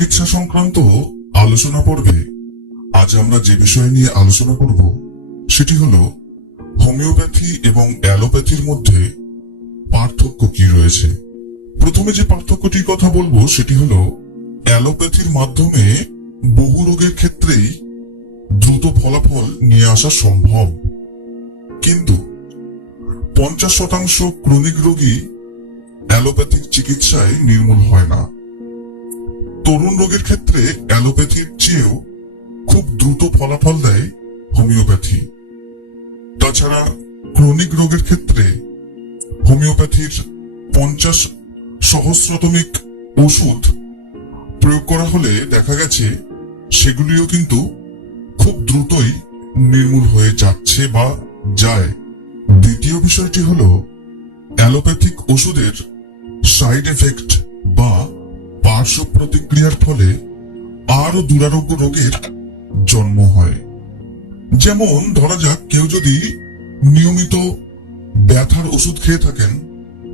চিকিৎসা সংক্রান্ত আলোচনা পর্বে আজ আমরা যে বিষয় নিয়ে আলোচনা করব সেটি হলো হোমিওপ্যাথি এবং অ্যালোপ্যাথির মধ্যে পার্থক্য কি রয়েছে। প্রথমে যে পার্থক্যটির কথা বলবো সেটি হলো অ্যালোপ্যাথির মাধ্যমে বহু রোগের ক্ষেত্রেই দ্রুত ফলাফল নিয়ে আসা সম্ভব, কিন্তু 50% ক্রনিক রোগী অ্যালোপ্যাথিক চিকিৎসায় নির্মূল হয় না। তরুণ রোগের ক্ষেত্রে অ্যালোপ্যাথির চেয়েও খুব দ্রুত ফলাফল দেয় হোমিওপ্যাথি। তাছাড়া ক্রনিক রোগের ক্ষেত্রে হোমিওপ্যাথির 50 সহস্রতমিক ওষুধ প্রয়োগ করা হলে দেখা গেছে সেগুলিও কিন্তু খুব দ্রুতই নির্মূল হয়ে যাচ্ছে বা যায়। দ্বিতীয় বিষয়টি হলো অ্যালোপ্যাথিক ওষুধের সাইড এফেক্ট বা পার্শ্ব প্রতিক্রিয়ার ফলে আরো দুরারোগ্য রোগের জন্ম হয়। যেমন ধরা যাক কেউ যদি নিয়মিত ব্যথার ওষুধ খেয়ে থাকেন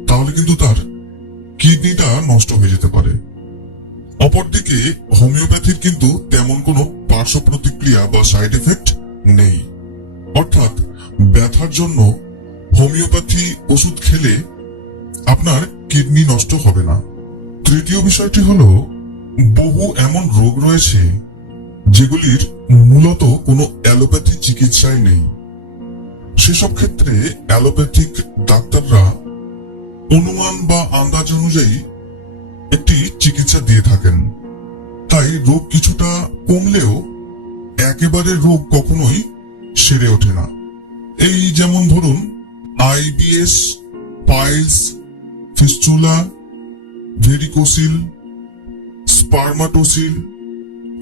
তাহলে কিন্তু তার কিডনিটা নষ্ট হয়ে যেতে পারে। অপরদিকে হোমিওপ্যাথির কিন্তু তেমন কোনো পার্শ্ব প্রতিক্রিয়া বা সাইড এফেক্ট নেই, অর্থাৎ ব্যথার জন্য হোমিওপ্যাথি ওষুধ খেলে আপনার কিডনি নষ্ট হবে না। তৃতীয় বিষয়টি হলো বহু এমন রোগ রয়েছে যেগুলির মূলত কোনো অ্যালোপ্যাথি চিকিৎসায় নেই। সেসব ক্ষেত্রে অ্যালোপ্যাথিক ডাক্তাররা অনুমান বা আন্দাজ অনুযায়ী একটি চিকিৎসা দিয়ে থাকেন। তাই রোগ কিছুটা কমলেও একেবারে রোগ কখনোই সেরে ওঠে না। এই যেমন ধরুন আইবিএস, পাইলস, ফিস্টুলা, ভেরিকোসিল, স্পার্মাটোসিল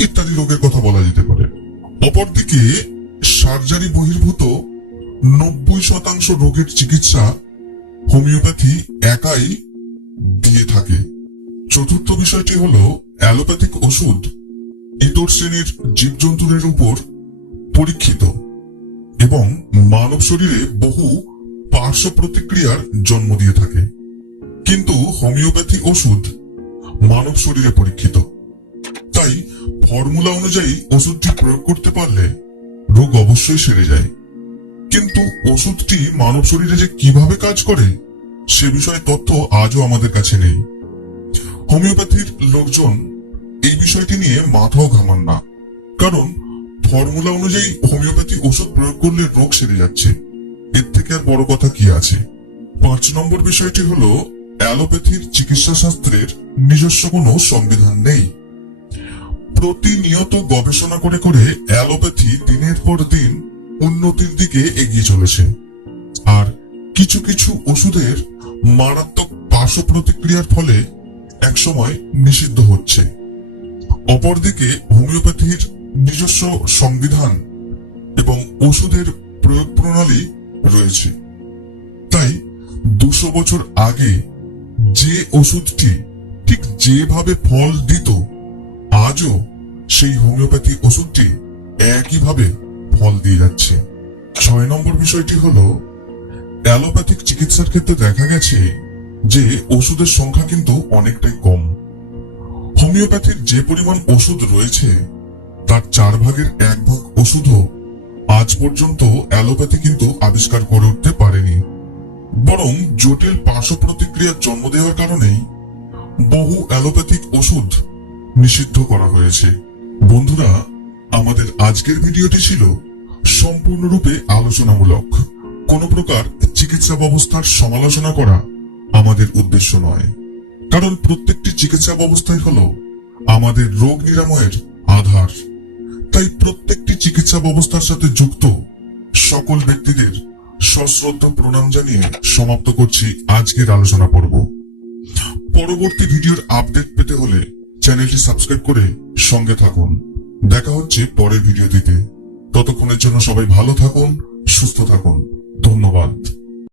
ইত্যাদি রোগের কথা বলা যেতে পারে। অপরদিকে সার্জারি বহির্ভূত 90% রোগের চিকিৎসা হোমিওপ্যাথি একাই দিয়ে থাকে। চতুর্থ বিষয়টি হলো অ্যালোপ্যাথিক ওষুধ ইতর শ্রেণীর জীবজন্তুদের উপর পরীক্ষিত এবং মানব শরীরে বহু পার্শ্ব প্রতিক্রিয়ার জন্ম দিয়ে থাকে, কিন্তু হোমিওপ্যাথি ওষুধ মানব শরীরে পরীক্ষিত। তাই ফর্মুলা অনুযায়ী ওষুধটি প্রয়োগ করতে পারলে রোগ অবশ্যই সেরে যায়, কিন্তু ওষুধটি মানব শরীরে যে কিভাবে কাজ করে সে বিষয়ে তথ্য আজও আমাদের কাছে নেই। হোমিওপ্যাথির লোকজন এই বিষয়টি নিয়ে মাথাও ঘামান না, কারণ ফর্মুলা অনুযায়ী হোমিওপ্যাথি ওষুধ প্রয়োগ করলে রোগ সেরে যাচ্ছে, এর থেকে আর বড় কথা কি আছে। 5 নম্বর বিষয়টি হলো অ্যালোপ্যাথির চিকিৎসা শাস্ত্রের নিজস্ব কোনো সংবিধান নেই। প্রতিনিয়ত গবেষণা করে করে অ্যালোপ্যাথি দিনের পর দিন উন্নতির দিকে এগিয়ে চলেছে, আর কিছু কিছু ওষুধের মারাত্মক পার্শ্ব প্রতিক্রিয়ার ফলে একসময় নিষিদ্ধ হচ্ছে। অপরদিকে হোমিওপ্যাথির নিজস্ব সংবিধান এবং ওষুধের প্রয়োগ প্রণালী রয়েছে। তাই 200 বছর আগে যে ওষুধটি ঠিক যেভাবে ফল দিত আজও সেই হোমিওপ্যাথি ওষুধটি একইভাবে ফল দিয়ে যাচ্ছে। 6 নম্বর বিষয়টি হলো অ্যালোপ্যাথিক চিকিৎসার ক্ষেত্রে দেখা গেছে যে ওষুধের সংখ্যা কিন্তু অনেকটাই কম। হোমিওপ্যাথির যে পরিমাণ ওষুধ রয়েছে তার 4 ভাগের 1 ভাগ ওষুধও আজ পর্যন্ত অ্যালোপ্যাথি কিন্তু আবিষ্কার করে উঠতে পারেনি, বরং জটিল পার্শ্ব প্রতিক্রিয়ার জন্ম দেওয়ার কারণেই বহু অ্যালোপ্যাথিক ওষুধ নিষিদ্ধ করা হয়েছে। বন্ধুরা, আমাদের আজকের ভিডিওটি ছিল সম্পূর্ণরূপে আলোচনামূলক। কোনো প্রকার চিকিৎসা ব্যবস্থার সমালোচনা করা আমাদের উদ্দেশ্য নয়, কারণ প্রত্যেকটি চিকিৎসা ব্যবস্থাই হলো আমাদের রোগ নিরাময়ের আধার। তাই প্রত্যেকটি চিকিৎসা ব্যবস্থার সাথে যুক্ত সকল ব্যক্তিদের সশ্রদ্ধ প্রণাম জানিয়ে সমাপ্ত করছি আজকের আলোচনা পর্ব। পরবর্তী ভিডিওর আপডেট পেতে হলে চ্যানেলটি সাবস্ক্রাইব করে সঙ্গে থাকুন। দেখা হচ্ছে পরের ভিডিওটিতে। ততক্ষণের জন্য সবাই ভালো থাকুন, সুস্থ থাকুন। ধন্যবাদ।